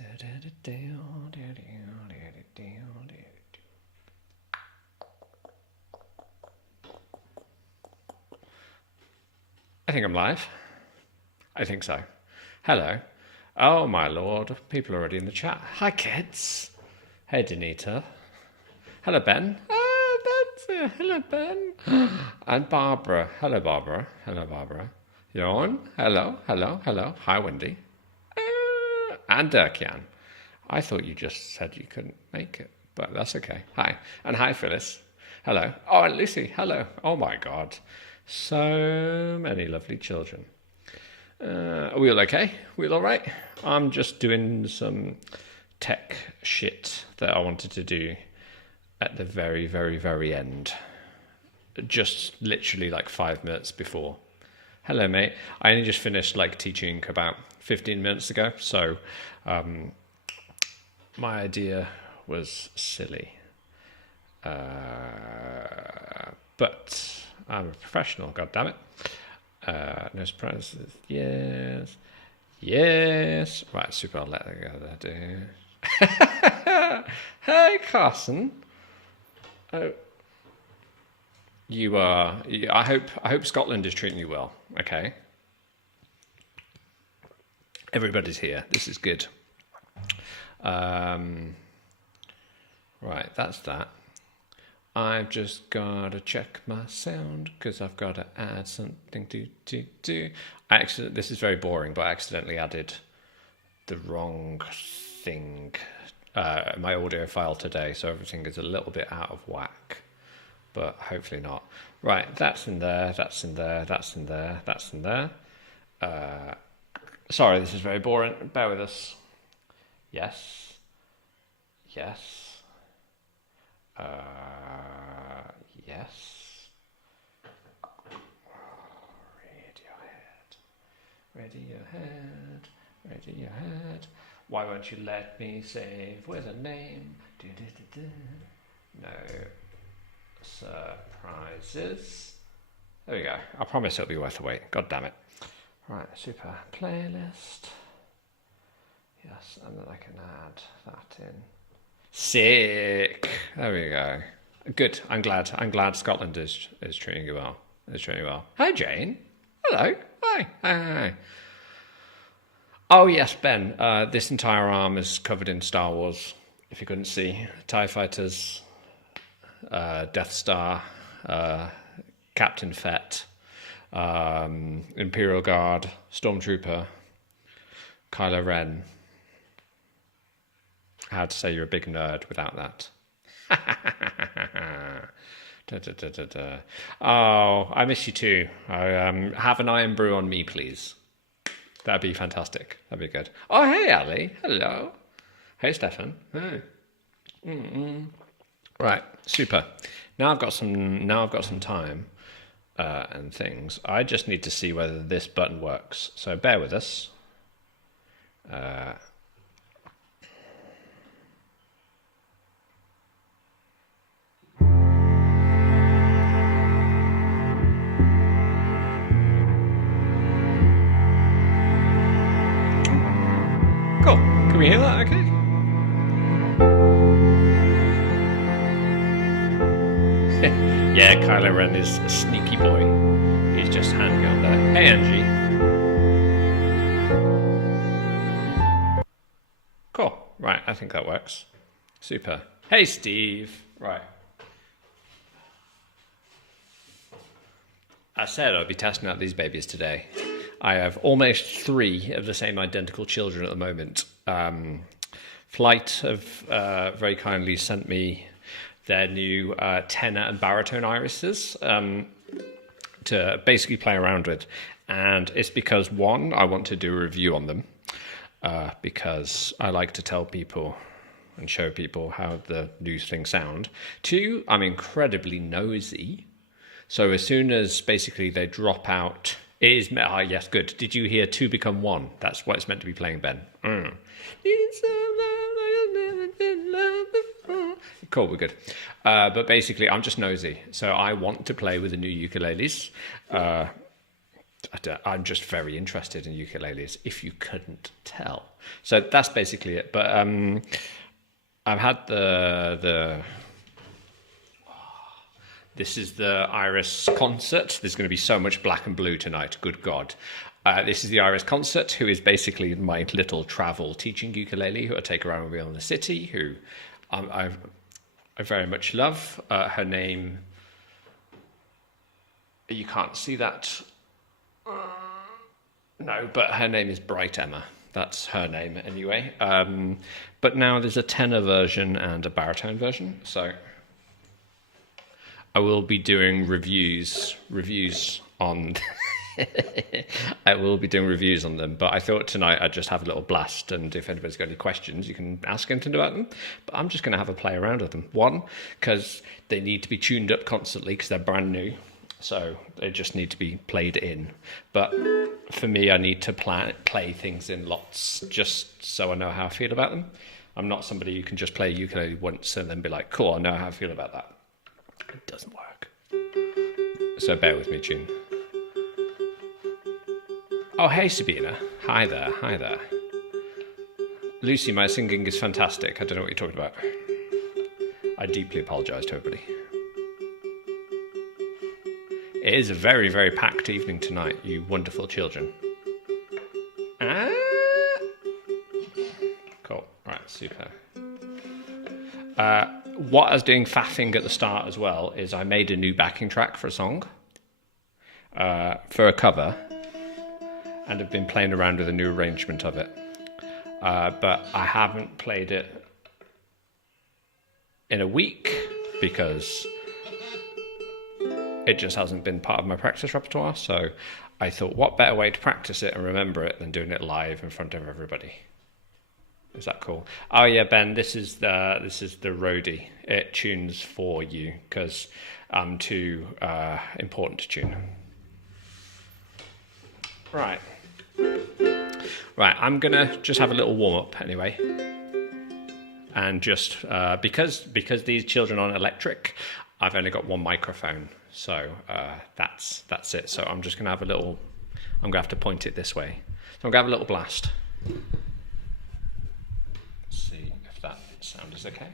I think I'm live. I think so. Hello. Oh my lord, people are already in the chat. Hi kids. Hey Danita. Hello Ben. Oh, Ben's here. Hello Ben. And Barbara. Hello Barbara. Hello Barbara. Jon. Hello. Hello. Hello. Hi Wendy. And Dirkian. I thought you just said you couldn't make it, but that's okay. Hi. And hi Phyllis. Hello. Oh, and Lucy. Hello. Oh my god. So many lovely children. Are we all okay? We all right? I'm just doing some tech shit that I wanted to do at the very, very, very end. Just literally like 5 minutes before. Hello, mate. I only just finished like teaching about 15 minutes ago, so my idea was silly. But I'm a professional, God damn it. No surprises. Yes. Yes. Right, super. I'll let that go there, do. Hey, Carson. Oh. You are. I hope Scotland is treating you well. Okay. Everybody's here. This is good. Right, that's that. I've just got to check my sound because I've got to add something to. This is very boring, but I accidentally added the wrong thing, my audio file today, so everything is a little bit out of whack, but hopefully not. Right, that's in there, that's in there, that's in there, that's in there. Sorry, this is very boring. Bear with us. Yes. Yes. Yes. Radiohead. Why won't you let me save with a name? No surprises. There we go. I promise it'll be worth the wait. God damn it. Right, super playlist. Yes, and then I can add that in. Sick. There we go. Good. I'm glad Scotland is treating you well. Hi, Jane. Hello. Hi. Oh yes, Ben. This entire arm is covered in Star Wars. If you couldn't see, TIE fighters, Death Star, Captain Fett, Imperial Guard, Stormtrooper, Kylo Ren. How to say you're a big nerd without that. Oh, I miss you too. Have an iron brew on me, please. That'd be fantastic. That'd be good. Oh, hey, Ali. Hello. Hey, Stefan. Hey. Right, super. Now I've got some time and things. I just need to see whether this button works. So bear with us. Cool. Can we hear that okay? Yeah, Kylo Ren is a sneaky boy. He's just hanging out there. Hey, Angie. Cool. Right, I think that works. Super. Hey, Steve. Right. I said I'd be testing out these babies today. I have almost 3 of the same identical children at the moment. Flight have very kindly sent me their new tenor and baritone irises to basically play around with. And it's because, 1, I want to do a review on them because I like to tell people and show people how the new things sound. 2, I'm incredibly nosy. So as soon as basically they drop out... It is... yes, good. Did you hear 2 become 1? That's what it's meant to be playing, Ben. Cool, we're good. But basically, I'm just nosy. So I want to play with the new ukuleles. I'm just very interested in ukuleles, if you couldn't tell. So that's basically it. But I've had this is the Iris concert. There's going to be so much black and blue tonight. Good God. This is the Iris concert, who is basically my little travel teaching ukulele, who I take around with me in the city, who I very much love. Her name, you can't see that. No, but her name is Bright Emma. That's her name anyway. But now there's a tenor version and a baritone version. So I will be doing reviews on... I will be doing reviews on them, but I thought tonight I'd just have a little blast, and if anybody's got any questions, you can ask anything about them. But I'm just going to have a play around with them. One, because they need to be tuned up constantly because they're brand new. So they just need to be played in. But for me, I need to play things in lots just so I know how I feel about them. I'm not somebody who can just play ukulele once and then be like, cool, I know how I feel about that. It doesn't work. So bear with me, tune. Oh, hey, Sabina. Hi there, hi there. Lucy, my singing is fantastic. I don't know what you're talking about. I deeply apologise to everybody. It is a very, very packed evening tonight, you wonderful children. Cool. Right, super. What I was doing faffing at the start as well is I made a new backing track for a song, for a cover, and have been playing around with a new arrangement of it. But I haven't played it in a week because it just hasn't been part of my practice repertoire. So I thought, what better way to practice it and remember it than doing it live in front of everybody? Is that cool? Oh yeah, Ben, this is the roadie. It tunes for you because I'm too important to tune. Right. Right, I'm gonna just have a little warm up anyway, and just because these children aren't electric, I've only got one microphone, so that's it. So I'm just gonna have a little. I'm gonna have to point it this way. So I'm gonna have a little blast. Let's see if that sound is okay.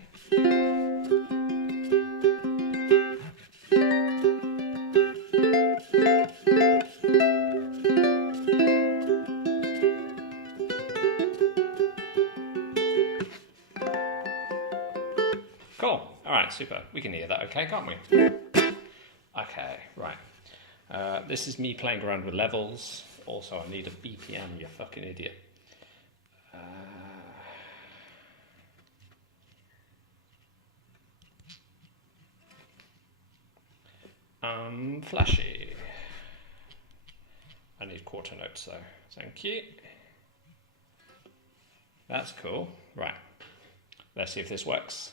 Cool. All right, super. We can hear that okay, can't we? Okay, right. This is me playing around with levels. Also, I need a BPM, you fucking idiot. Flashy. I need quarter notes though. Thank you. That's cool. Right. Let's see if this works.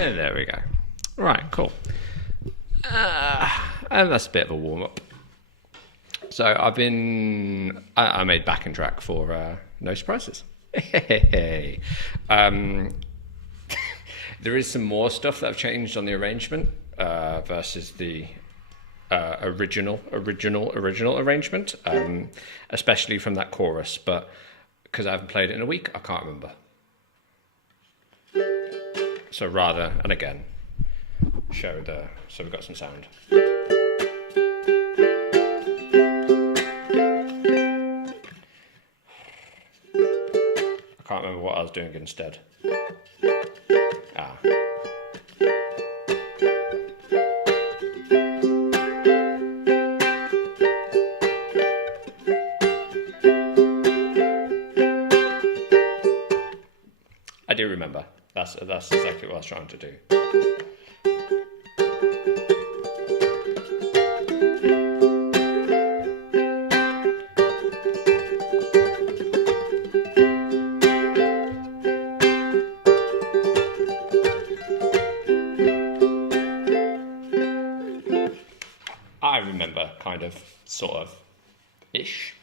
And there we go. Right, cool. And that's a bit of a warm-up. So I made backing track for No Surprises. Hey. There is some more stuff that I've changed on the arrangement versus the original arrangement, especially from that chorus, but because I haven't played it in a week, I can't remember. So rather, and again, so we've got some sound. I can't remember what I was doing instead. I do remember. That's exactly what I was trying to do. I remember, kind of, sort of, ish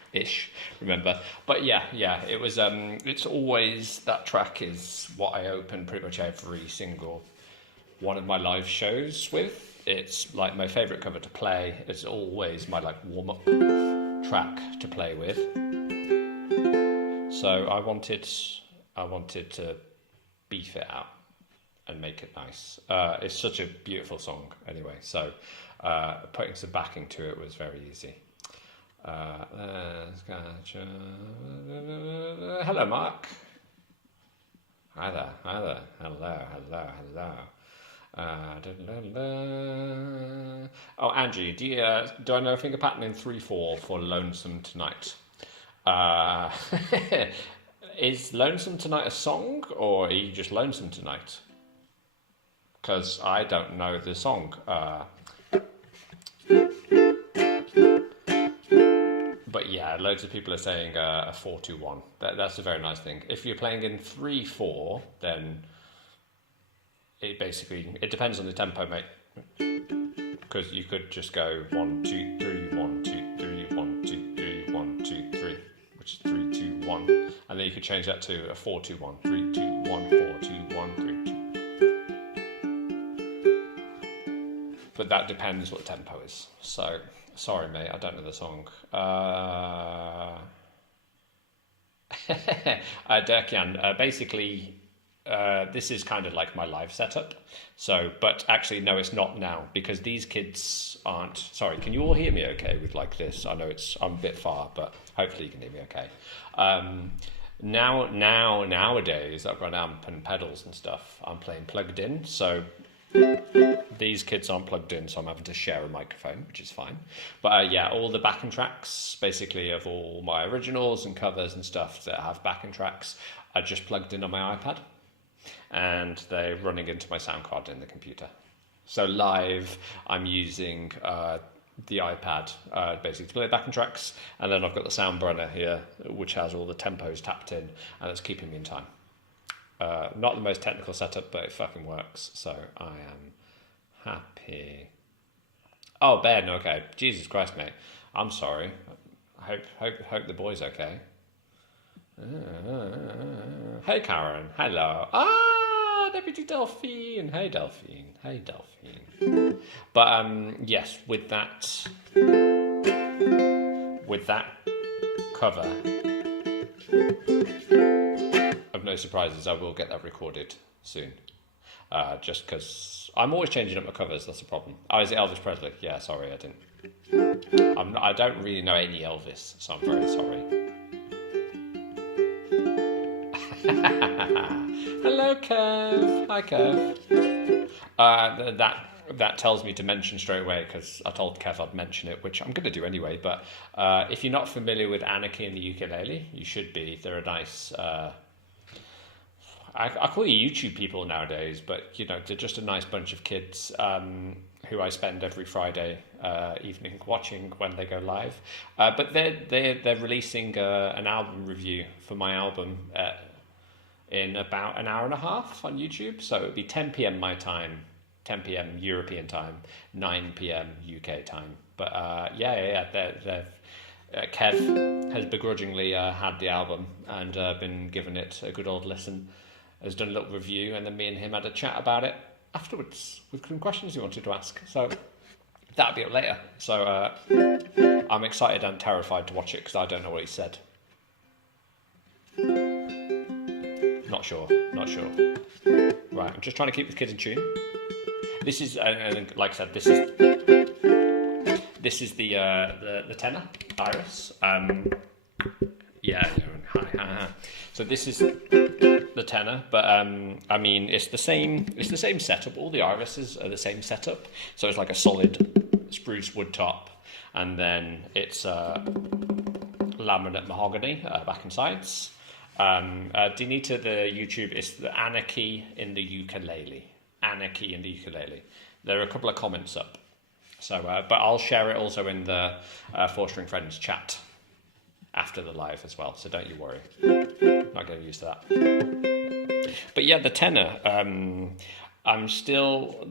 remember, but yeah, it was it's always, that track is what I open pretty much every single one of my live shows with. It's like my favorite cover to play. It's always my like warm-up track to play with, so I wanted to beef it out and make it nice. It's such a beautiful song anyway, so putting some backing to it was very easy. Hello, Mark. Hi there. Hello. Oh, Angie, do I know a finger pattern in 3/4 for Lonesome Tonight? Is Lonesome Tonight a song, or are you just lonesome tonight? Because I don't know the song. But yeah, loads of people are saying a 4-2-1. That's a very nice thing. If you're playing in 3/4, then it depends on the tempo, mate. Because you could just go 1 2 3 1 2 3 1 2 3 1 2 3, which is 3 2 1, and then you could change that to a 4-2-1, 3 2 1 4 2 1 3 2. But that depends what the tempo is. So. Sorry, mate, I don't know the song. Dirkian, basically, this is kind of like my live setup. So, but actually, no, it's not now, because these kids aren't... Sorry, can you all hear me okay with like this? I know I'm a bit far, but hopefully you can hear me okay. Nowadays, I've got amp and pedals and stuff. I'm playing plugged in, so... These kids aren't plugged in, so I'm having to share a microphone, which is fine. But yeah, all the backing tracks, basically, of all my originals and covers and stuff that have backing tracks, are just plugged in on my iPad, and they're running into my sound card in the computer. So live, I'm using the iPad basically to play backing tracks, and then I've got the sound burner here, which has all the tempos tapped in, and it's keeping me in time. Not the most technical setup, but it fucking works, so I am happy. Oh, Ben, okay. Jesus Christ, mate. I'm sorry. I hope the boy's okay. Hey, Karen. Hello. Deputy Delphine. Hey, Delphine. But yes, with that cover of No Surprises, I will get that recorded soon. Just because I'm always changing up my covers, that's the problem. Oh, is it Elvis Presley? Yeah, sorry, I didn't. I don't really know any Elvis, so I'm very sorry. Hello, Kev. Hi, Kev. That tells me to mention straight away, because I told Kev I'd mention it, which I'm going to do anyway. But if you're not familiar with Anarchy and the Ukulele, you should be. They're a nice... I call you YouTube people nowadays, but they're just a nice bunch of kids who I spend every Friday evening watching when they go live. But they're releasing an album review for my album in about an hour and a half on YouTube. So it would be 10 p.m. my time, 10 p.m. European time, 9 p.m. UK time. But Kev has begrudgingly had the album and been given it a good old listen, has done a little review, and then me and him had a chat about it afterwards with some questions he wanted to ask. So that'll be up later. So I'm excited and terrified to watch it because I don't know what he said. Not sure. Right, I'm just trying to keep the kids in tune. This is, like I said, this is the tenor, Iris. Hi. So this is the tenor, but I mean it's the same setup. All the Irises are the same setup. So it's like a solid spruce wood top, and then it's laminate mahogany back and sides. Dinita, the YouTube, is the Anarchy in the Ukulele. There are a couple of comments up. So, but I'll share it also in the 4string Friends chat after the live as well. So don't you worry. Not getting used to that. But yeah, the tenor.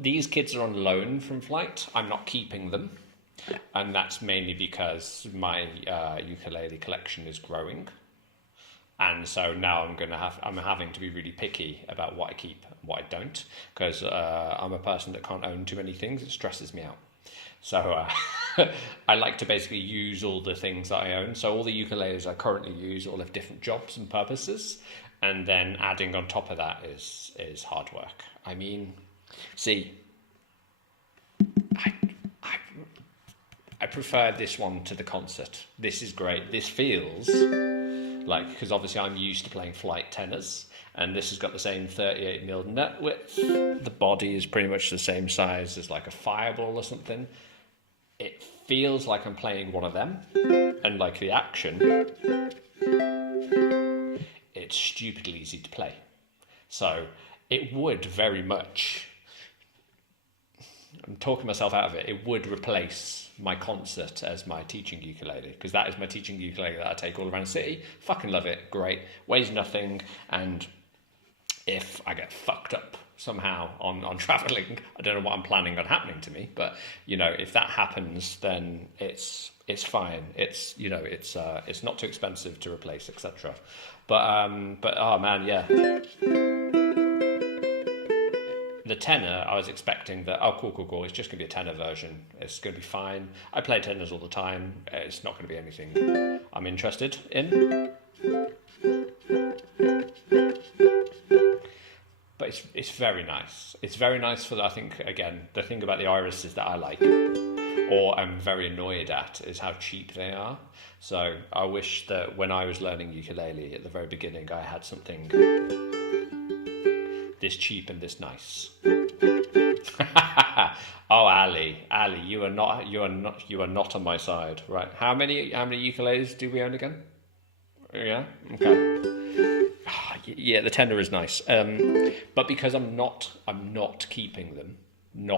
These kids are on loan from Flight. I'm not keeping them. And that's mainly because my ukulele collection is growing. And so now I'm having to be really picky about what I keep and what I don't, because I'm a person that can't own too many things. It stresses me out. So I like to basically use all the things that I own. So all the ukuleles I currently use all have different jobs and purposes, and then adding on top of that is hard work. I mean, see, I prefer this one to the concert. This is great. This feels like, because obviously I'm used to playing Flight tenors, and this has got the same 38mm net width. The body is pretty much the same size as like a Fireball or something. It feels like I'm playing one of them, and like the action, it's stupidly easy to play. So it would very much, I'm talking myself out of it, it would replace my concert as my teaching ukulele, because that is my teaching ukulele that I take all around the city. Fucking love it, great, weighs nothing, and if I get fucked up somehow on traveling, I don't know what I'm planning on happening to me, but you know, if that happens, then it's fine. It's, you know, it's not too expensive to replace, etc. But oh man, yeah. The tenor, I was expecting that, oh, cool, it's just going to be a tenor version. It's going to be fine. I play tenors all the time. It's not going to be anything I'm interested in. But it's very nice. It's very nice for, I think, again, the thing about the irises that I like, or I'm very annoyed at, is how cheap they are. So I wish that when I was learning ukulele at the very beginning, I had something this cheap and this nice. Oh, Ali, you are not on my side, right? How many ukuleles do we own again? Yeah, okay. Yeah, the tenor is nice, but because I'm not keeping them. I'm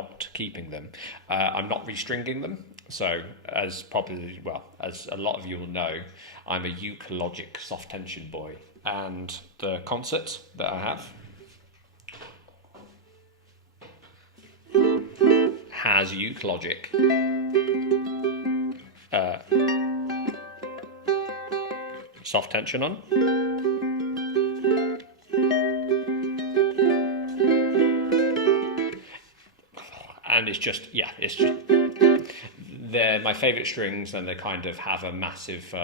not restringing them. So, as a lot of you will know, I'm a Logic soft tension boy, and the concert that I have has Logic soft tension on. And it's just they're my favourite strings, and they kind of have a massive,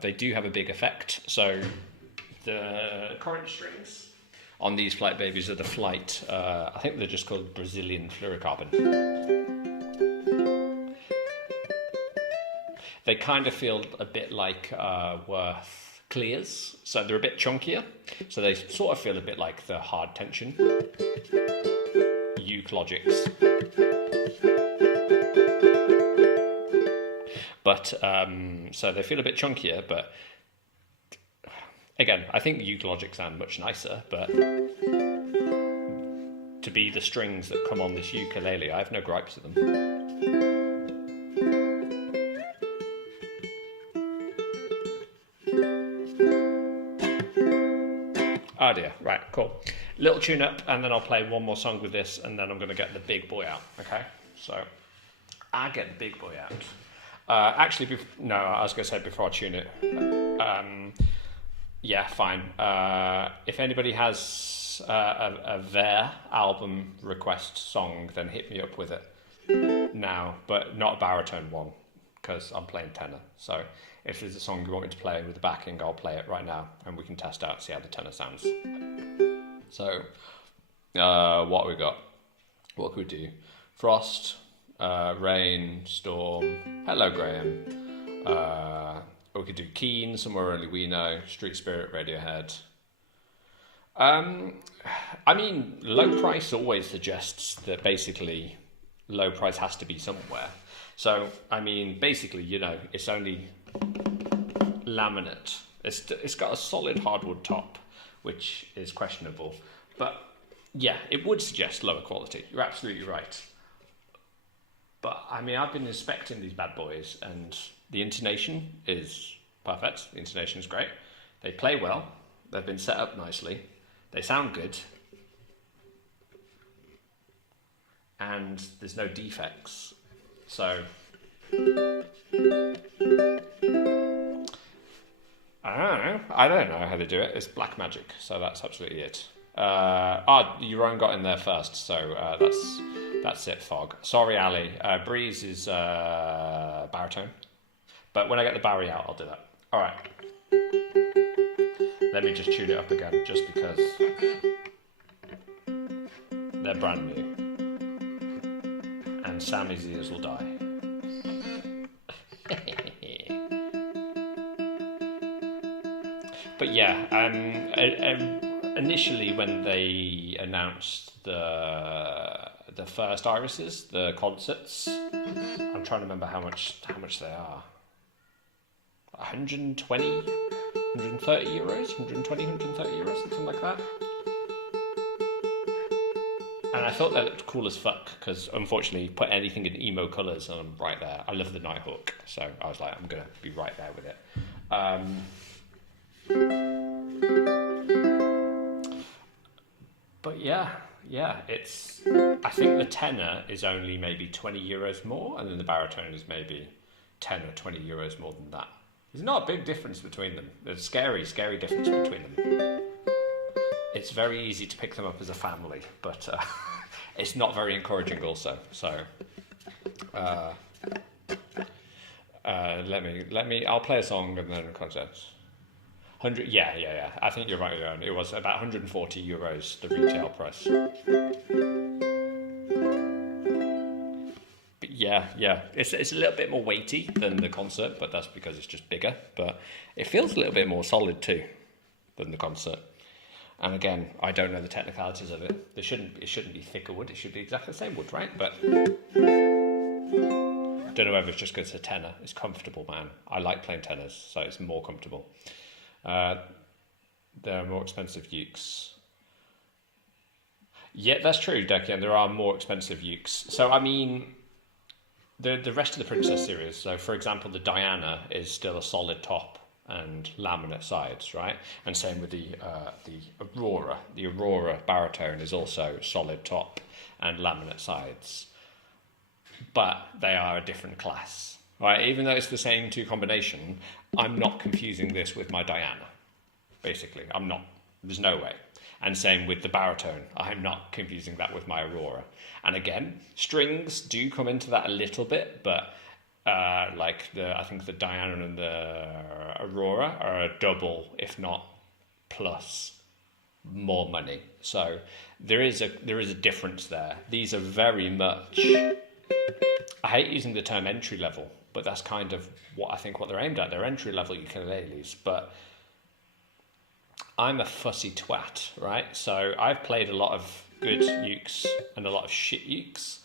they do have a big effect. So the current strings on these Flight Babies are the Flight, I think they're just called Brazilian fluorocarbon. They kind of feel a bit like Worth Clears, so they're a bit chunkier. So they sort of feel a bit like the hard tension Logics. But so they feel a bit chunkier, but again, I think the Logic sound much nicer, but to be the strings that come on this ukulele, I have no gripes with them. Oh dear, right, cool. Little tune up, and then I'll play one more song with this, and then I'm going to get the big boy out, okay? So, I get the big boy out. Actually, no, I was going to say before I tune it. Yeah, fine. If anybody has a Ver album request song, then hit me up with it now, but not a baritone one, because I'm playing tenor. So if there's a song you want me to play with the backing, I'll play it right now, and we can test out, see how the tenor sounds. So, what we got? What could we do? Frost, rain, storm. Hello, Graham. We could do Keen, Somewhere Only We Know, Street Spirit, Radiohead. I mean, low price always suggests that basically low price has to be somewhere. So, I mean, basically, you know, it's only laminate. It's got a solid hardwood top, which is questionable. But, yeah, it would suggest lower quality. You're absolutely right. But, I mean, I've been inspecting these bad boys, and the intonation is perfect. The intonation is great. They play well. They've been set up nicely. They sound good. And there's no defects. So, I don't know how they do it. It's black magic, so that's absolutely it. Your got in there first, so that's it, Fog. Sorry, Ali. Breeze is baritone. But when I get the Barry out, I'll do that. All right. Let me just tune it up again, just because they're brand new. And Sammy's ears will die. But yeah, initially when they announced the first Irises, the concerts, I'm trying to remember how much they are. 120, 130 euros, 120, 130 euros, something like that. And I thought that looked cool as fuck, because unfortunately, put anything in emo colours and I'm right there. I love the Nighthawk, so I was like, I'm going to be right there with it. But yeah, it's. I think the tenor is only maybe 20 euros more, and then the baritone is maybe 10 or 20 euros more than that. There's not a big difference between them. There's a scary difference between them. It's very easy to pick them up as a family, but it's not very encouraging also. So let me. I'll play a song and then context. 100. Yeah. I think you're right. It was about 140 euros the retail price. But yeah. It's a little bit more weighty than the concert, but that's because it's just bigger. But it feels a little bit more solid too than the concert. And again, I don't know the technicalities of it. It shouldn't be thicker wood. It should be exactly the same wood, right? But I don't know whether it's just because it's a tenor. It's comfortable, man. I like playing tenors, so it's more comfortable. There are more expensive ukes. Yeah, that's true, Dekian. There are more expensive ukes. So, I mean, the rest of the Princess series, so for example, the Diana is still a solid top and laminate sides, right? And same with the Aurora. The Aurora baritone is also solid top and laminate sides. But they are a different class, right? Even though it's the same two combination, I'm not confusing this with my Diana. Basically, I'm not. There's no way. And same with the baritone. I'm not confusing that with my Aurora. And again, strings do come into that a little bit, but I think the Diana and the Aurora are a double, if not plus, more money. So there is a difference there. These are very much. I hate using the term entry level, but that's kind of what they're aimed at. They're entry level ukuleles, but I'm a fussy twat, right? So I've played a lot of good ukes and a lot of shit ukes.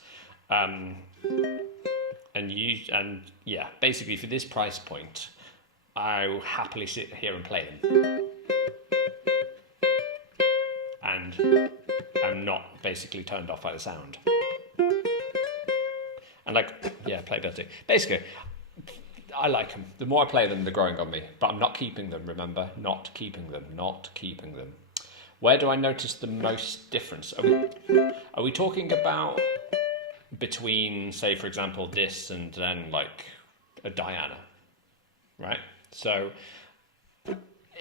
Basically for this price point, I will happily sit here and play them. And I'm not basically turned off by the sound. And play dirty. Basically, I like them. The more I play them, they're growing on me. But I'm not keeping them, remember? Not keeping them. Where do I notice the most difference? Are we talking about between, say, for example, this and then like a Diana, right? So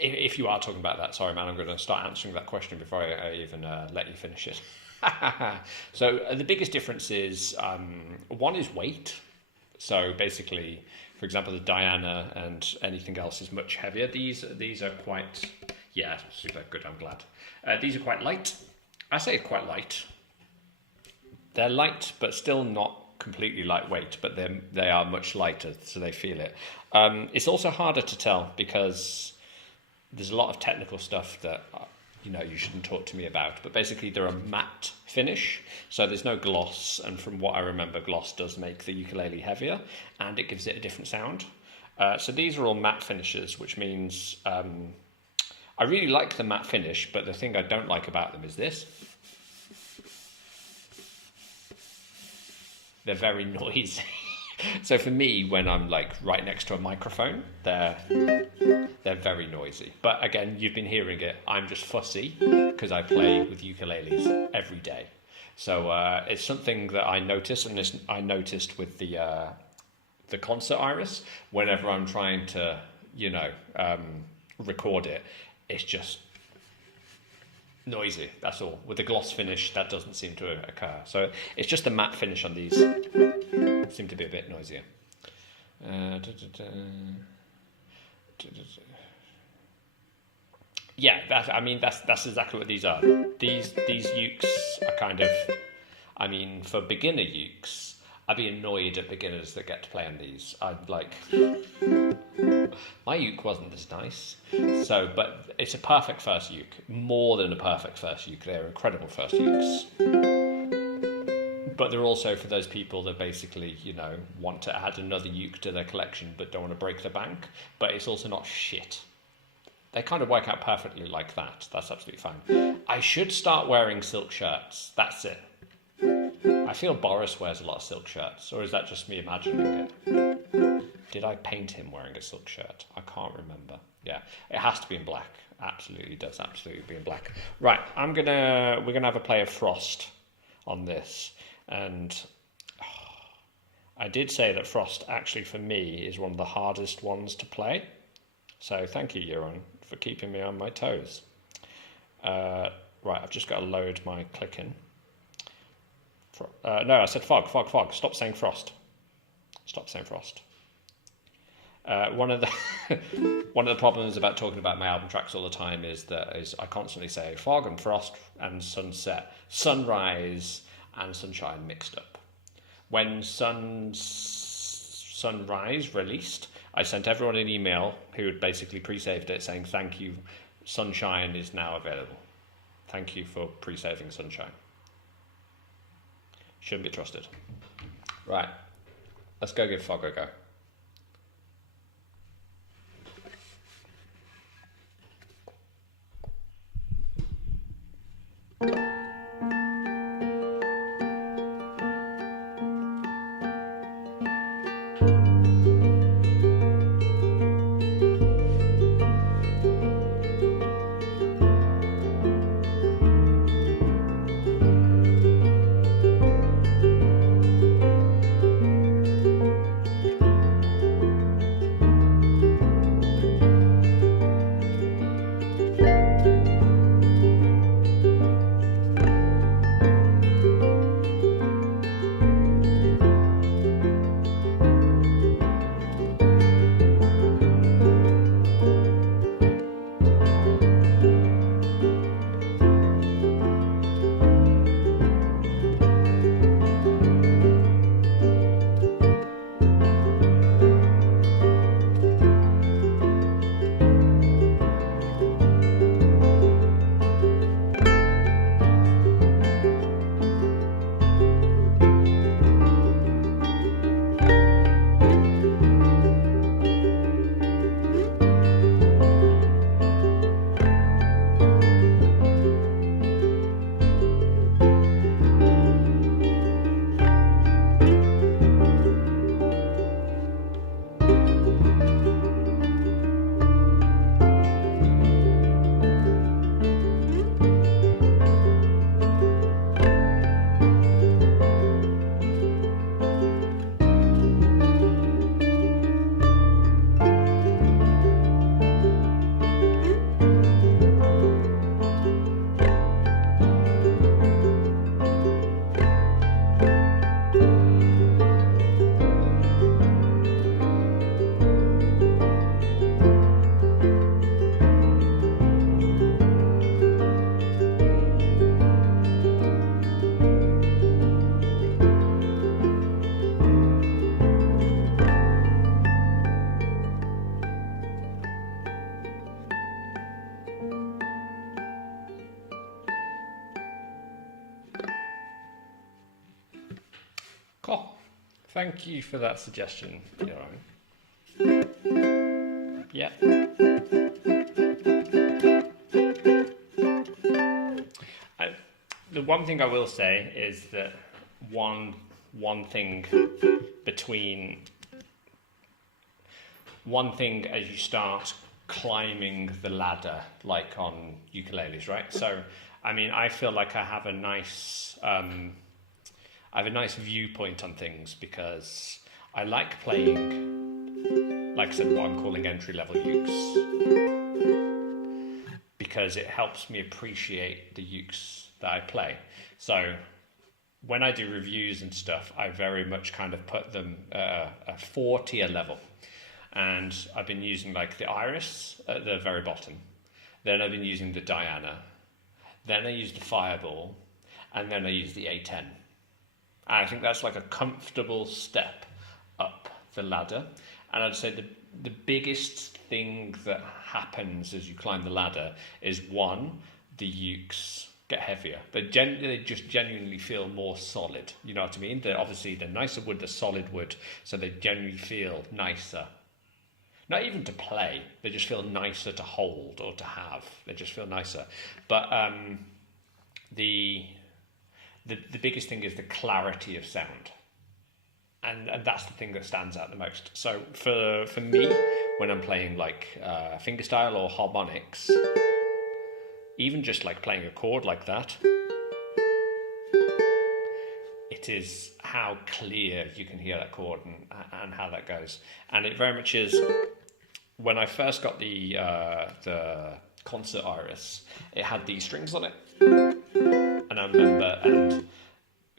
if you are talking about that, sorry man, I'm going to start answering that question before I even let you finish it. So the biggest difference is, one is weight. So basically, for example, the Diana and anything else is much heavier. These are quite, yeah, super good, I'm glad. These are quite light. I say quite light. They're light, but still not completely lightweight, but they are much lighter, so they feel it. It's also harder to tell because there's a lot of technical stuff that you shouldn't talk to me about, but basically they're a matte finish, so there's no gloss, and from what I remember, gloss does make the ukulele heavier and it gives it a different sound. So these are all matte finishes, which means I really like the matte finish, but the thing I don't like about them is this. They're very noisy. So for me, when I'm like right next to a microphone, they're very noisy. But again, you've been hearing it. I'm just fussy because I play with ukuleles every day. So it's something that I notice, and I noticed with the concert Iris. Whenever I'm trying to, record it, it's just noisy. That's all. With the gloss finish, that doesn't seem to occur. So it's just the matte finish on these seem to be a bit noisier. Yeah, that's exactly what these are. These ukes are kind of, for beginner ukes, I'd be annoyed at beginners that get to play on these. I'd like, my uke wasn't this nice. So, but it's a perfect first uke. More than a perfect first uke. They're incredible first ukes. But they're also for those people that basically, want to add another uke to their collection but don't want to break the bank. But it's also not shit. They kind of work out perfectly like that. That's absolutely fine. I should start wearing silk shirts. That's it. I feel Boris wears a lot of silk shirts. Or is that just me imagining it? Did I paint him wearing a silk shirt? I can't remember. Yeah, it has to be in black. Absolutely does absolutely be in black. Right, we're gonna have a play of Frost on this. And I did say that Frost actually for me is one of the hardest ones to play. So thank you, Euron, for keeping me on my toes. Right, I've just got to load my click in. No, I said fog. Stop saying Frost. One of the problems about talking about my album tracks all the time is I constantly say fog and frost and sunset, sunrise and sunshine mixed up. When Sunrise released, I sent everyone an email who had basically pre-saved it saying thank you, Sunshine is now available. Thank you for pre-saving Sunshine. Shouldn't be trusted. Right, let's go give fog a go. Thank you for that suggestion, Johan. Yeah. The one thing I will say is that one thing as you start climbing the ladder, like on ukuleles, right? So, I mean, I feel like I have a nice viewpoint on things because I like playing, like I said, what I'm calling entry-level ukes, because it helps me appreciate the ukes that I play. So when I do reviews and stuff, I very much kind of put them a 4-tier level. And I've been using like the Iris at the very bottom. Then I've been using the Diana. Then I use the Fireball. And then I use the A10. And I think that's like a comfortable step up the ladder. And I'd say the biggest thing that happens as you climb the ladder is, one, the ukes get heavier. They just genuinely feel more solid. You know what I mean? They're nicer wood, they're solid wood, so they genuinely feel nicer. Not even to play, they just feel nicer to hold or to have. They just feel nicer. But the biggest thing is the clarity of sound. And that's the thing that stands out the most. So for me, when I'm playing like fingerstyle or harmonics, even just like playing a chord like that, it is how clear you can hear that chord and how that goes. And it very much is, when I first got the concert Iris, it had these strings on it. And I remember, and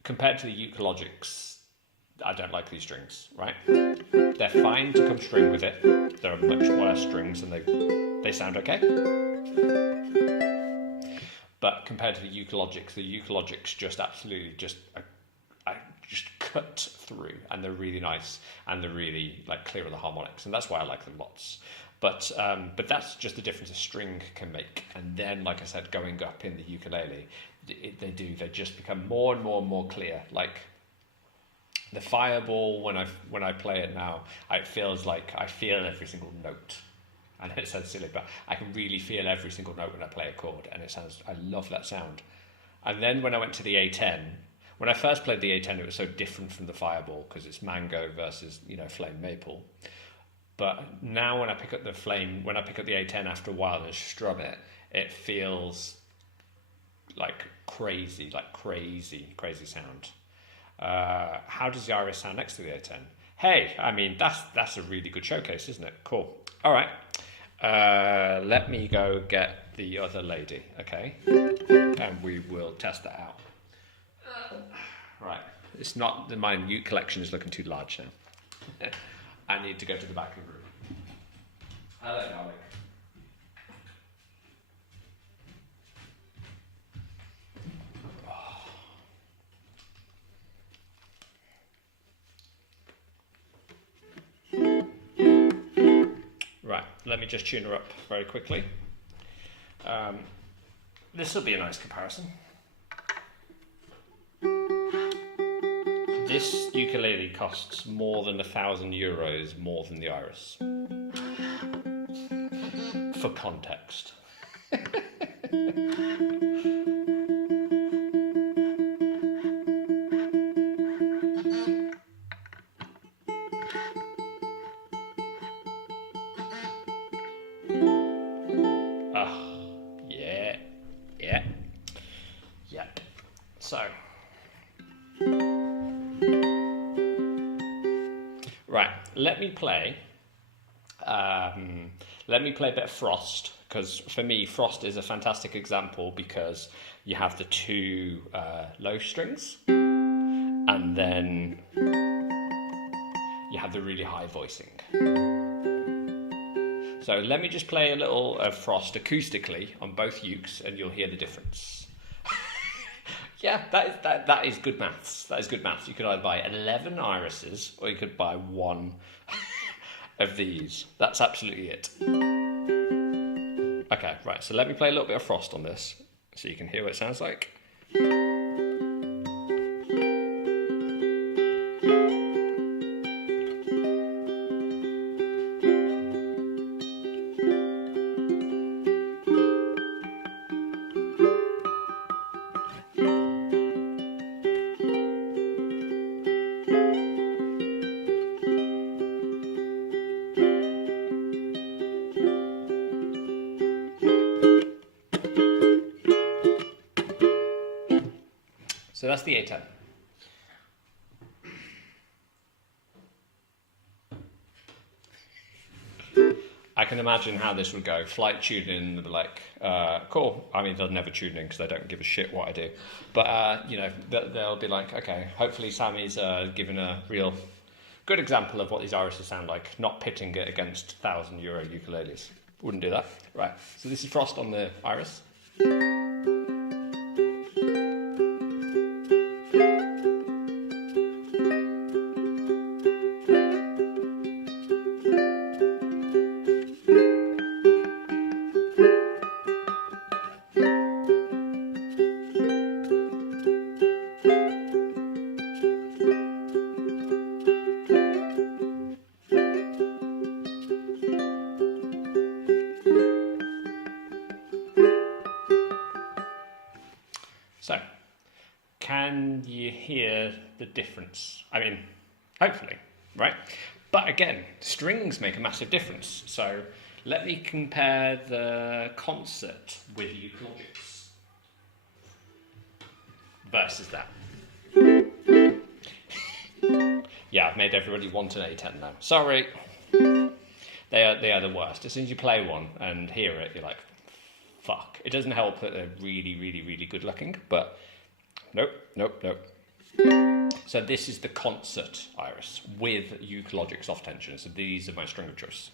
compared to the Ukologics, I don't like these strings, right? They're fine to come string with it. There are much worse strings and they sound okay. But compared to the Ukologics just absolutely just cut through, and they're really nice, and they're really like clear on the harmonics, and that's why I like them lots. But that's just the difference a string can make. And then, like I said, going up in the ukulele, they just become more and more and more clear. Like the Fireball, when I play it now, it feels like I feel every single note. And it sounds silly, but I can really feel every single note when I play a chord, and I love that sound. And then when I went to the A10, when I first played the A10, it was so different from the Fireball because it's mango versus, flame maple. But now when I pick up the A10 after a while and strum it, it feels like crazy sound. How does the Iris sound next to the A10? Hey, I mean, that's a really good showcase, isn't it? Cool. All right. Let me go get the other lady, okay? And we will test that out. Right. It's not, my uke collection is looking too large now. I need to go to the back of the room. Hello, darling. Right, let me just tune her up very quickly. This will be a nice comparison. This ukulele costs more than €1,000 more than the Iris. For context. So, right, let me play a bit of Frost, because for me Frost is a fantastic example because you have the two low strings and then you have the really high voicing. So let me just play a little of Frost acoustically on both ukes and you'll hear the difference. Yeah, that is good maths. That is good maths. You could either buy 11 irises or you could buy one of these. That's absolutely it. Okay, right, so let me play a little bit of Frost on this so you can hear what it sounds like. So that's the A10. I can imagine how this would go. Flight tuning, they'll be like, cool. I mean, they'll never tune in because they don't give a shit what I do. But, you know, they'll be like, okay, hopefully Sammy's given a real good example of what these irises sound like, not pitting it against €1,000 ukuleles. Wouldn't do that. Right, so this is Frost on the iris. So, can you hear the difference? I mean, hopefully, right? But again, strings make a massive difference. So let me compare the concert with Euclogics versus that. Yeah, I've made everybody want an A10 now. Sorry. They are the worst. As soon as you play one and hear it, you're like, fuck. It doesn't help that they're really, really, really good looking, but nope. So this is the concert iris with Euclogics off tension. So these are my string of choice.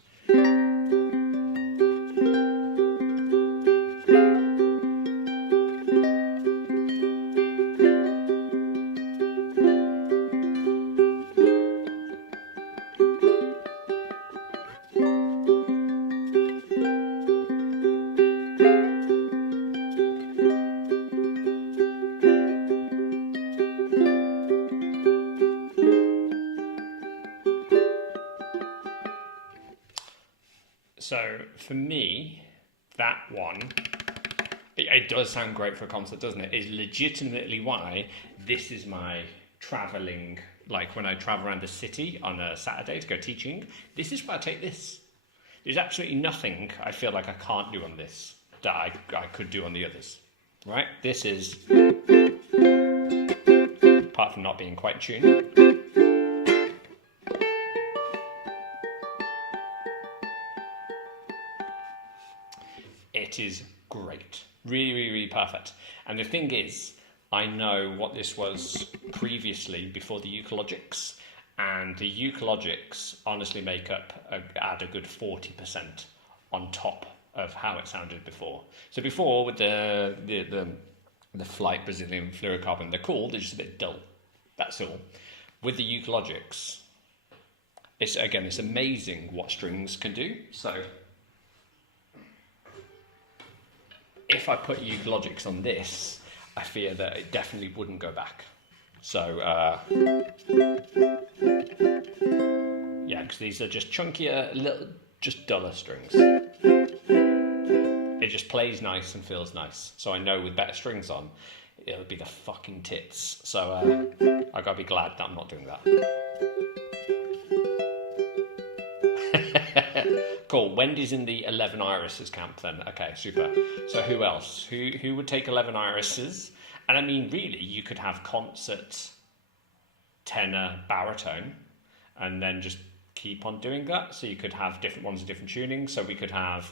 So for me, that one, it does sound great for a concert, doesn't it? It's legitimately why this is my travelling, like when I travel around the city on a Saturday to go teaching, this is where I take this. There's absolutely nothing I feel like I can't do on this that I could do on the others, right? This is, apart from not being quite tuned, it is great. Really, really, really perfect. And the thing is, I know what this was previously before the Euclogics, and the Euclogics honestly add a good 40% on top of how it sounded before. So before, with the Flight Brazilian fluorocarbon, they're cool, they're just a bit dull. That's all. With the Euclogics, it's amazing what strings can do. So if I put Euclogics on this, I fear that it definitely wouldn't go back. So, yeah, because these are just chunkier, just duller strings. It just plays nice and feels nice. So I know with better strings on, it'll be the fucking tits. So I gotta be glad that I'm not doing that. Cool. Wendy's in the 11 irises camp then. Okay, super. So who else? Who would take 11 irises? And I mean, really, you could have concert, tenor, baritone, and then just keep on doing that. So you could have different ones in different tunings. So we could have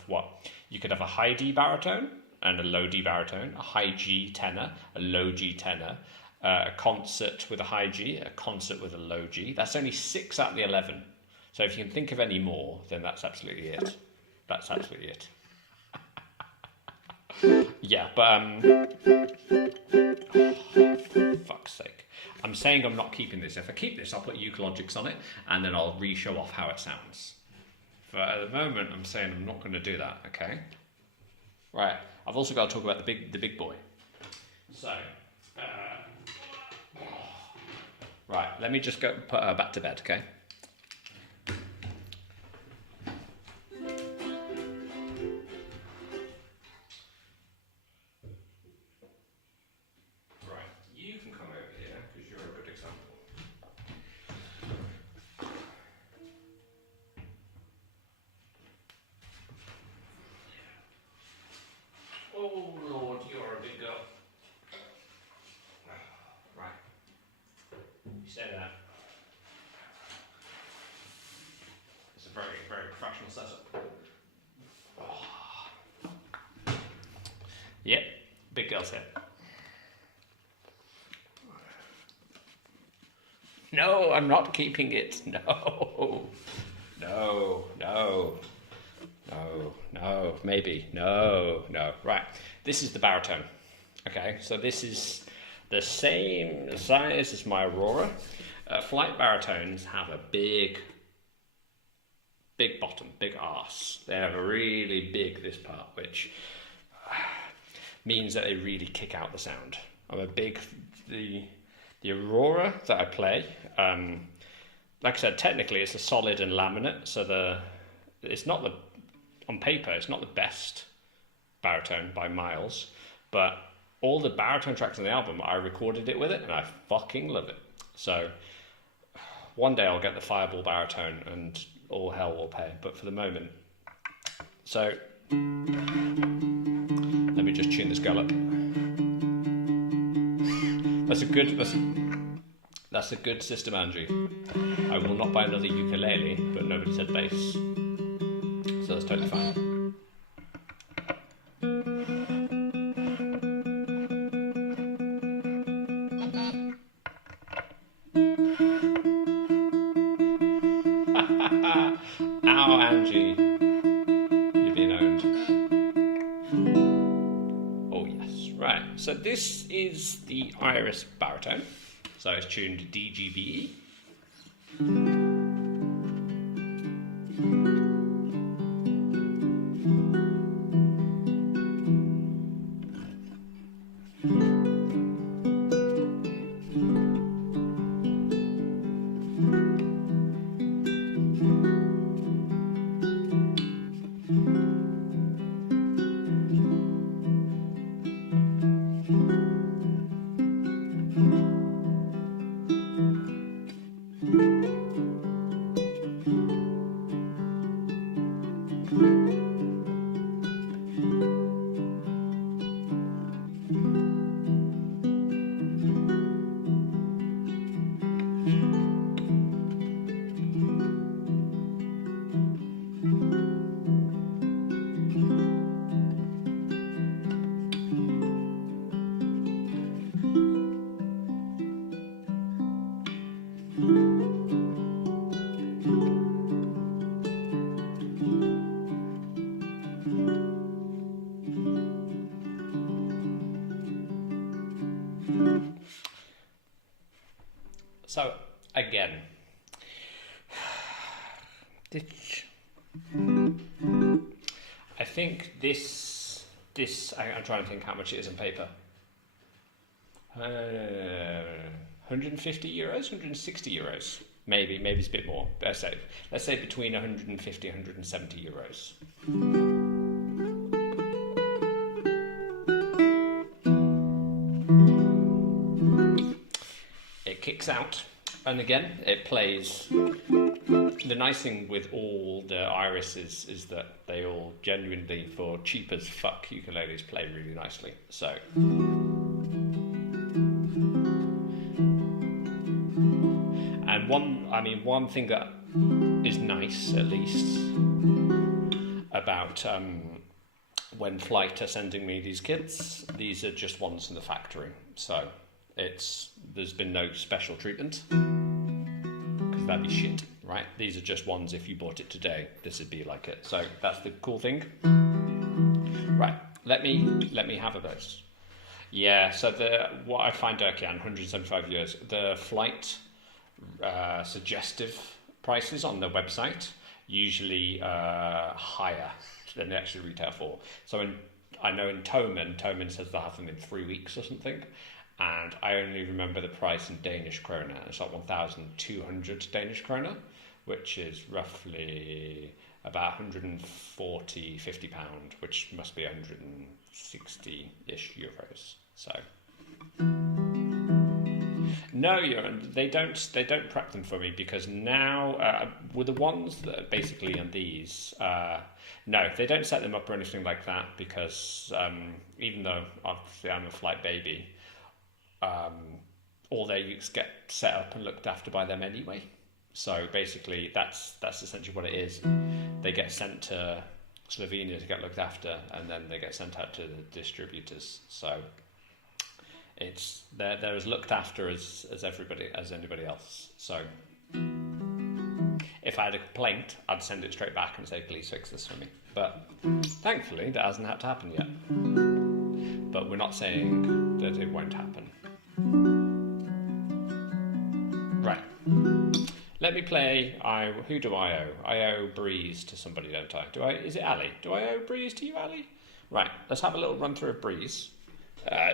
you could have a high D baritone and a low D baritone, a high G tenor, a low G tenor, a concert with a high G, a concert with a low G. That's only 6 out of the 11. So if you can think of any more, then that's absolutely it. That's absolutely it. Yeah, but for fuck's sake. I'm saying I'm not keeping this. If I keep this, I'll put Euclogics on it, and then I'll re-show off how it sounds. But at the moment, I'm saying I'm not going to do that, okay? Right, I've also got to talk about the big boy. So, right, let me just go put her back to bed, okay? Oh Lord, you're a big girl. Yep, big girl's here. No, I'm not keeping it. No. No, no. No, no, maybe. No, no. Right, this is the baritone. Okay, so this is the same size as my Aurora. Flight baritones have a big bottom, big arse. They have a really big this part, which means that they really kick out the sound. I'm a big, the Aurora that I play, like I said, technically it's a solid and laminate, so it's not the, on paper, it's not the best baritone by miles, but all the baritone tracks on the album, I recorded it with it, and I fucking love it. So one day I'll get the Fireball baritone, and all hell will pay. But for the moment, so let me just tune this girl up. That's a good system, Angie. I will not buy another ukulele, but nobody said bass, so that's totally fine. Ow, Angie. You're being owned. Oh, yes. Right. So this is the Iris Baritone. So it's tuned DGBE. So again, I think this I'm trying to think how much it is in paper. 150 euros, 160 euros, maybe it's a bit more. Let's say between 150 and 170 euros. Kicks out, and again it plays. The nice thing with all the Irises is that they all genuinely, for cheap as fuck ukuleles, play really nicely. So and one thing that is nice, at least, about when Flight are sending me these kits, these are just ones from the factory, so there's been no special treatment, because that'd be shit, right? These are just ones, if you bought it today, this would be like it. So that's the cool thing. Right, let me have a bit. Yeah, so what I find okay, 175 years, the Flight suggestive prices on the website usually higher than they actually retail for. So I know in Toman says they'll have them in 3 weeks or something. And I only remember the price in Danish kroner. It's like 1,200 Danish kroner, which is roughly about 140-50 pound, which must be 160-ish euros. So no, they don't prep them for me, because now with the ones that are basically on these, no, they don't set them up or anything like that, because even though obviously I'm a Flight baby, all their ukes get set up and looked after by them anyway. So basically that's essentially what it is. They get sent to Slovenia to get looked after, and then they get sent out to the distributors. So it's they're as looked after as anybody else. So if I had a complaint, I'd send it straight back and say, please fix this for me. But thankfully, that hasn't had to happen yet. But we're not saying that it won't happen. Right. Let me play. Who do I owe? I owe Breeze to somebody, don't I? Is it Ali? Do I owe Breeze to you, Ali? Right. Let's have a little run through of Breeze,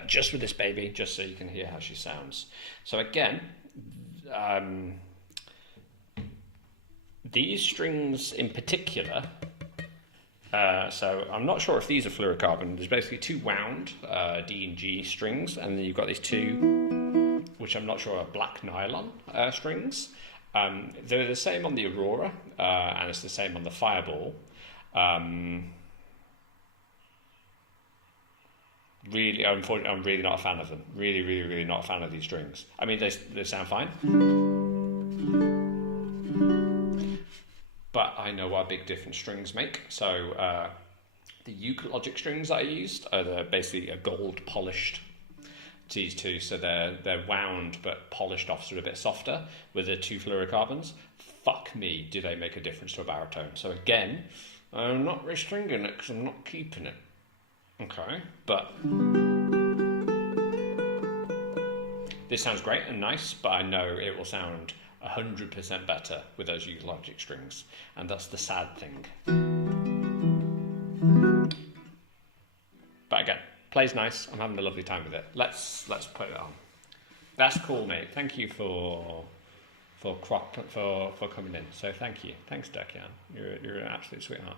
just with this baby, just so you can hear how she sounds. So again, these strings in particular. So I'm not sure if these are fluorocarbon. There's basically two wound D and G strings, and then you've got these two, which I'm not sure are black nylon strings. They're the same on the Aurora, and it's the same on the Fireball. Really, unfortunately, I'm really not a fan of them. Really not a fan of these strings. I mean, they sound fine. But I know what a big difference strings make. So the Logic strings that I used are basically a gold polished these two. So they're wound but polished off, sort of a bit softer with the two fluorocarbons. Fuck me, do they make a difference to a baritone? So again, I'm not restringing it because I'm not keeping it. Okay, but this sounds great and nice, but I know it will sound 100% better with those Logic strings, and that's the sad thing. But again, plays nice. I'm having a lovely time with it. Let's put it on. That's cool, mate. Thank you for coming in. So thank you. Thanks, Dekian. You're an absolute sweetheart.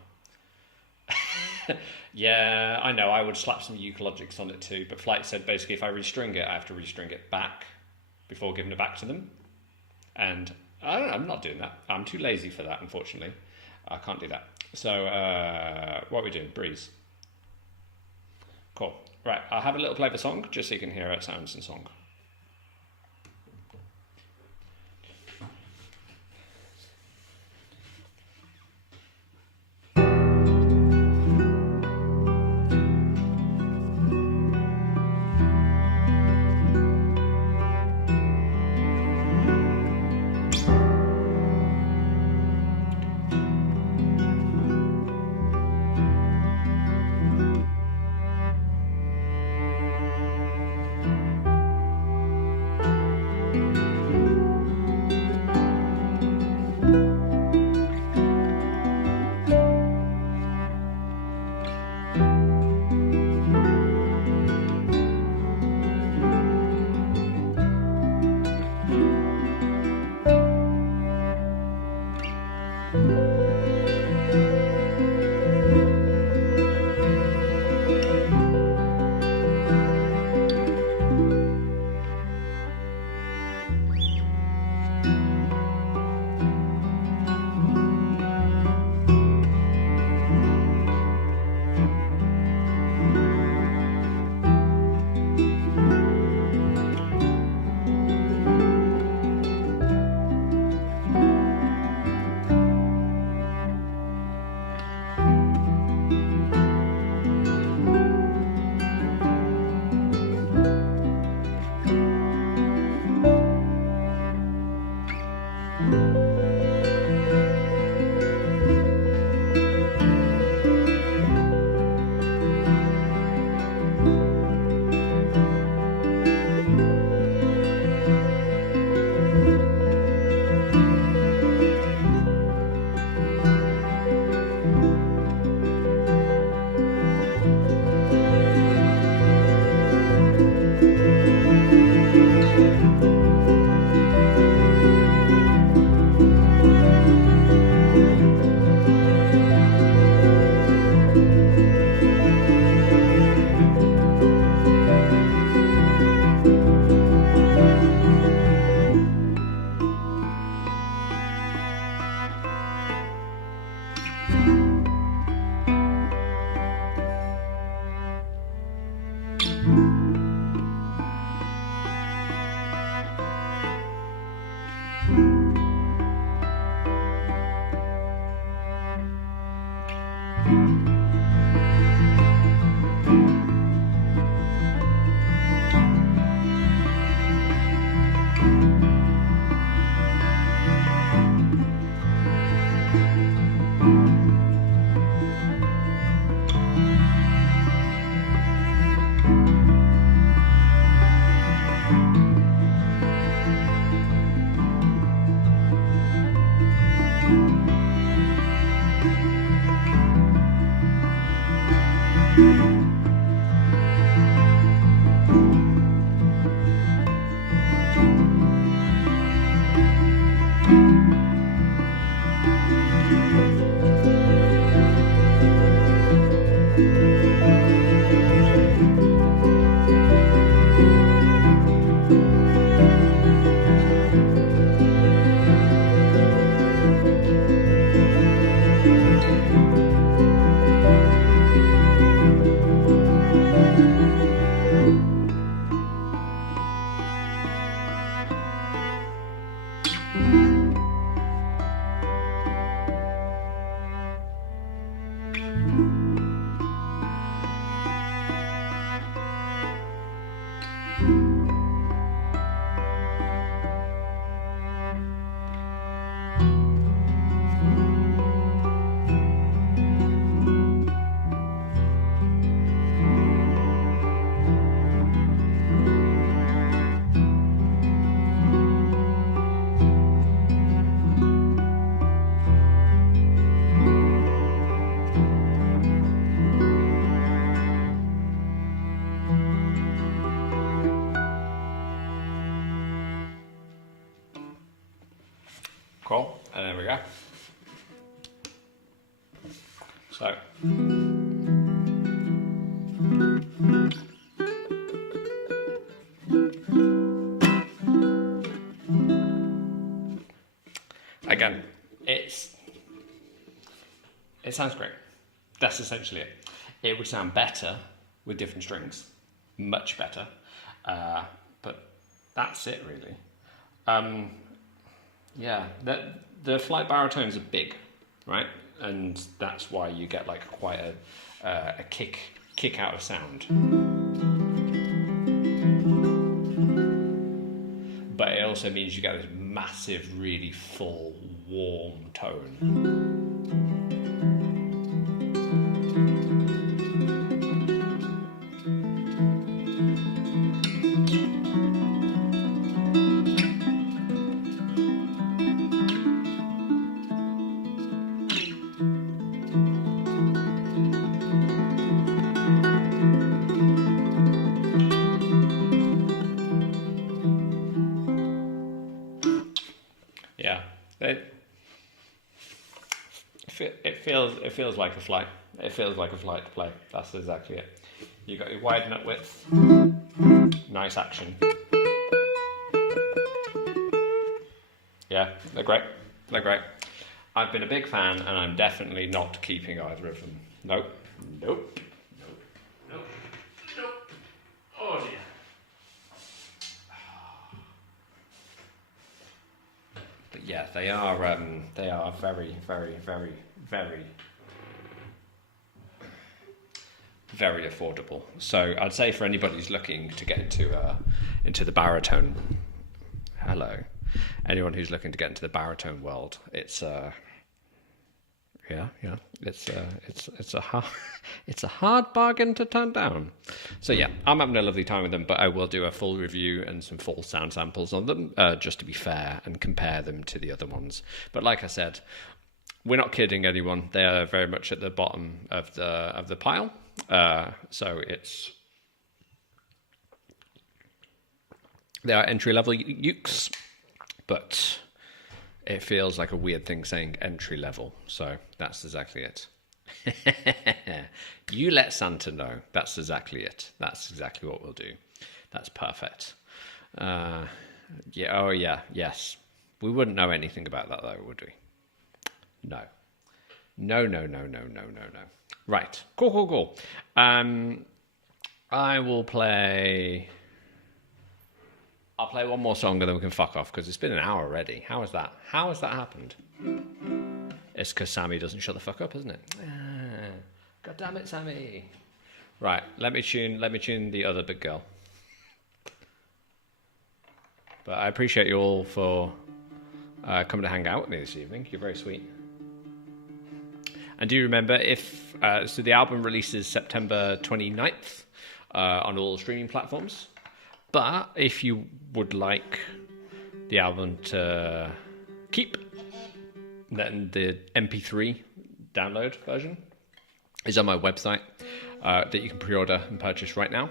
Yeah, I know. I would slap some Logics on it too, but Flight said basically if I restring it, I have to restring it back before giving it back to them. And I don't know, I'm not doing that. I'm too lazy for that, unfortunately. I can't do that. So, what are we doing? Breeze. Cool. Right, I'll have a little play of a song, just so you can hear how it sounds in song. Cool. And there we go. So. Again, it sounds great. That's essentially it. It would sound better with different strings, much better, but that's it really. Yeah, the flight baritones are big, right? And that's why you get like quite a kick out of sound. But it also means you get this massive, really full, warm tone. Yeah, it feels like a flight. It feels like a flight to play. That's exactly it. You got your wide nut width, nice action. Yeah, they're great. They're great. I've been a big fan, and I'm definitely not keeping either of them. Nope. Nope. Nope. Nope. Nope. Oh dear. But yeah, they are very, very, very, very, very affordable. So I'd say for anybody who's looking to get into the baritone, anyone who's looking to get into the baritone world, it's a hard bargain to turn down. So yeah, I'm having a lovely time with them, but I will do a full review and some full sound samples on them, just to be fair and compare them to the other ones. But like I said, we're not kidding anyone. They are very much at the bottom of the pile. So they are entry-level ukes, but it feels like a weird thing saying entry level, so that's exactly it. You let Santa know. That's exactly it. That's exactly what we'll do. That's perfect. Yes. We wouldn't know anything about that though, would we? No. Right. Cool. I'll play one more song and then we can fuck off because it's been an hour already. How is that? How has that happened? It's because Sammy doesn't shut the fuck up, isn't it? God damn it, Sammy. Right, let me tune the other big girl. But I appreciate you all for coming to hang out with me this evening. You're very sweet. And do remember, so the album releases September 29th on all streaming platforms. But if you would like the album to keep, then the MP3 download version is on my website that you can pre-order and purchase right now.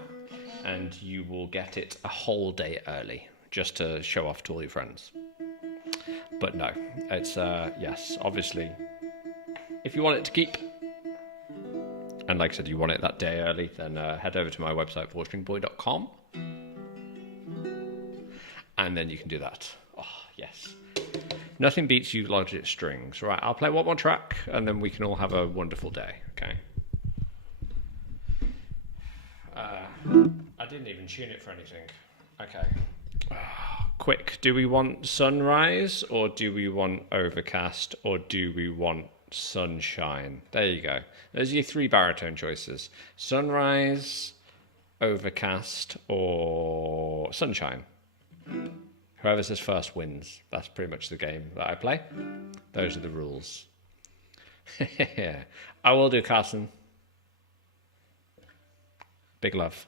And you will get it a whole day early just to show off to all your friends. But no, it's, yes, obviously, if you want it to keep, and like I said, you want it that day early, then head over to my website, 4stringboy.com. And then you can do that. Oh, yes. Nothing beats you Logic strings. Right, I'll play one more track, and then we can all have a wonderful day, okay? I didn't even tune it for anything. Okay. Quick, do we want sunrise, or do we want overcast, or do we want sunshine? There you go. Those are your three baritone choices. Sunrise, overcast, or sunshine. Whoever says first wins. That's pretty much the game that I play. Those are the rules. I will do, Carson. Big love.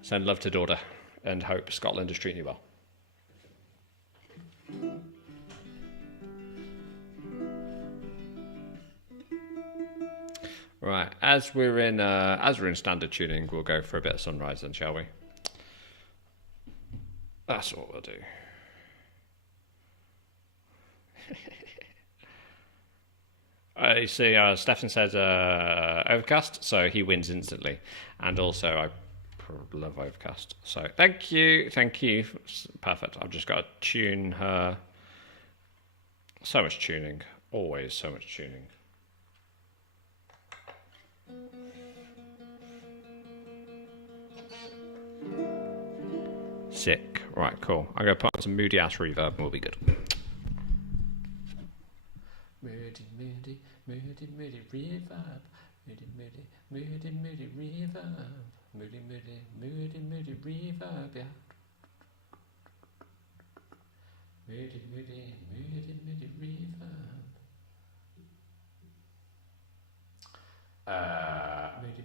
Send love to daughter and hope Scotland is treating you well. Right, as we're in standard tuning, we'll go for a bit of sunrise then, shall we? That's what we'll do. You see, Stefan says Overcast, so he wins instantly. And also, I love Overcast. So thank you. Perfect. I've just got to tune her. So much tuning. Always so much tuning. Sick. Right, cool. I'm going to put on some moody ass reverb and we'll be good. Moody reverb. Moody reverb. Moody reverb, yeah. Moody reverb.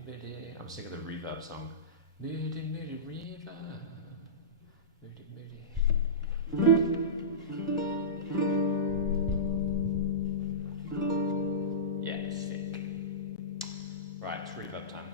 Moody. I'm singing the reverb song. Moody reverb. Moody. Yeah, sick. Right, it's reverb time.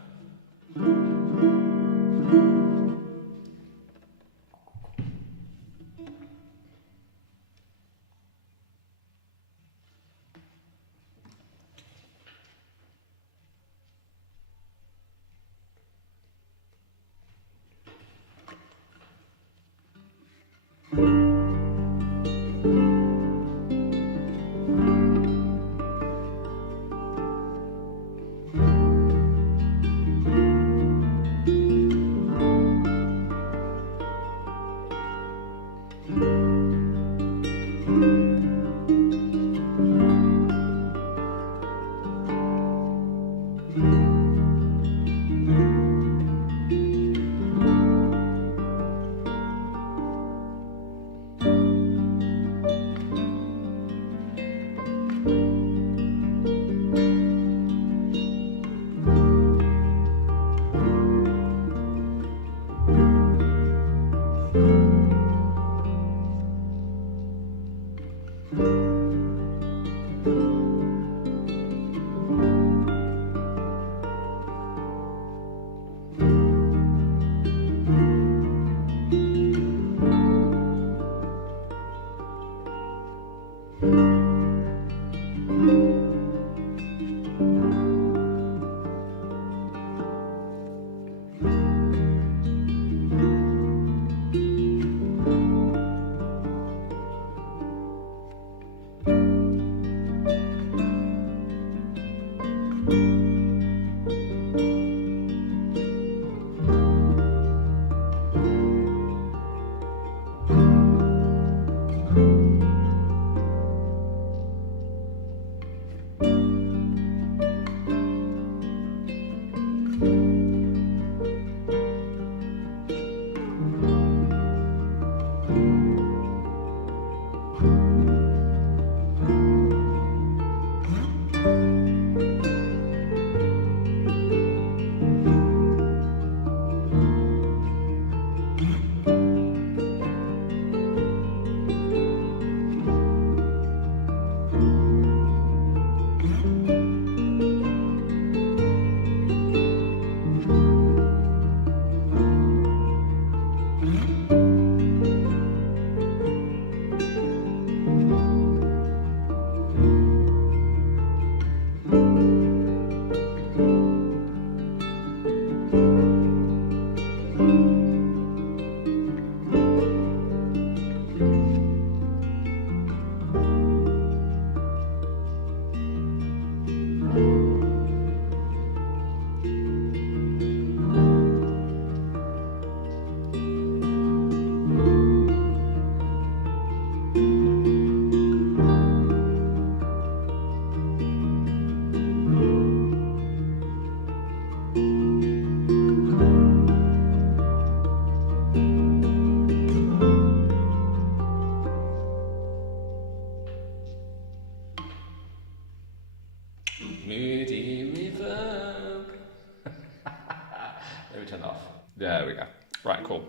There we go. Right, cool.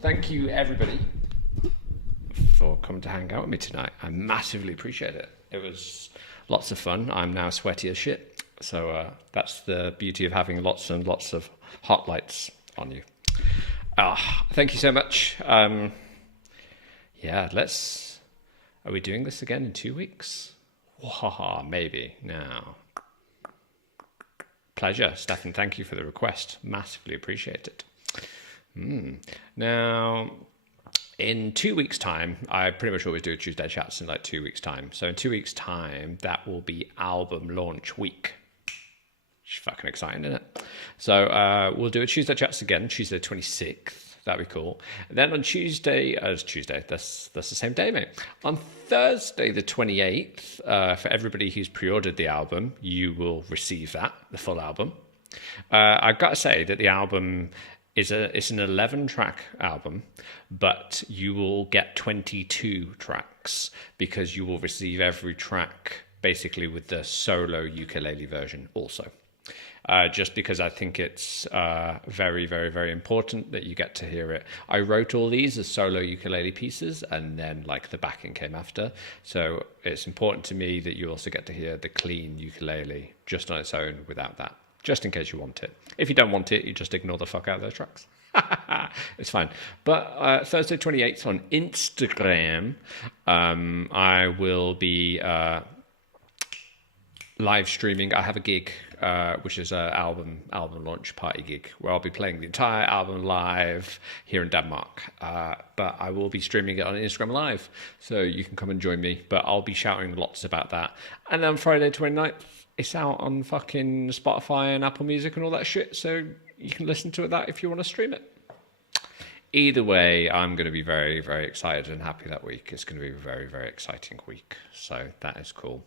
Thank you, everybody, for coming to hang out with me tonight. I massively appreciate it. It was lots of fun. I'm now sweaty as shit. So that's the beauty of having lots and lots of hot lights on you. Thank you so much. Yeah, let's Are we doing this again in 2 weeks? Wahaha, maybe. No. Pleasure, Stefan. Thank you for the request. Massively appreciate it. Now, in 2 weeks' time, I pretty much always do a Chuesday Chats in like 2 weeks' time. So in 2 weeks' time, that will be album launch week. It's fucking exciting, isn't it? So we'll do a Chuesday Chats again, Tuesday 26th. That'd be cool. And then on Tuesday, that's the same day, mate. On Thursday, the 28th, for everybody who's pre-ordered the album, you will receive that, the full album. I've got to say that the album it's an 11-track album, but you will get 22 tracks because you will receive every track basically with the solo ukulele version also. Just because I think it's very, very, very important that you get to hear it. I wrote all these as solo ukulele pieces, and then like the backing came after. So it's important to me that you also get to hear the clean ukulele just on its own without that, just in case you want it. If you don't want it, you just ignore the fuck out of those tracks. It's fine. But Thursday 28th on Instagram, I will be live streaming. I have a gig, which is an album launch party gig, where I'll be playing the entire album live here in Denmark. But I will be streaming it on Instagram Live, so you can come and join me. But I'll be shouting lots about that. And then Friday 29th, it's out on fucking Spotify and Apple Music and all that shit, so you can listen to that if you want to stream it. Either way, I'm going to be very, very excited and happy that week. It's going to be a very, very exciting week. So that is cool.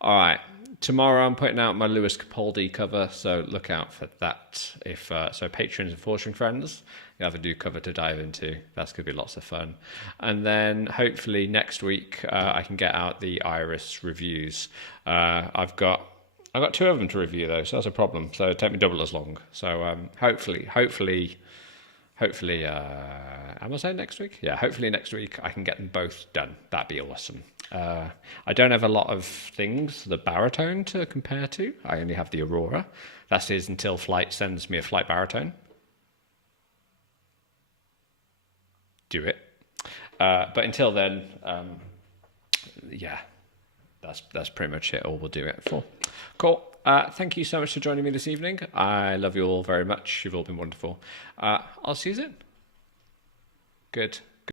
All right. Tomorrow I'm putting out my Lewis Capaldi cover, so look out for that. If so, patrons and 4string friends, you have a new cover to dive into. That's going to be lots of fun. And then hopefully next week I can get out the Iris reviews. I've got 2 of them to review though, so that's a problem. So it'll take me double as long. So hopefully, am I saying next week? Yeah, hopefully next week I can get them both done. That'd be awesome. I don't have a lot of things, the baritone to compare to. I only have the Aurora. That is until Flight sends me a Flight baritone. Do it. But until then, yeah, that's pretty much it. All we'll do it for. Cool. Thank you so much for joining me this evening. I love you all very much. You've all been wonderful. I'll see you soon. Good.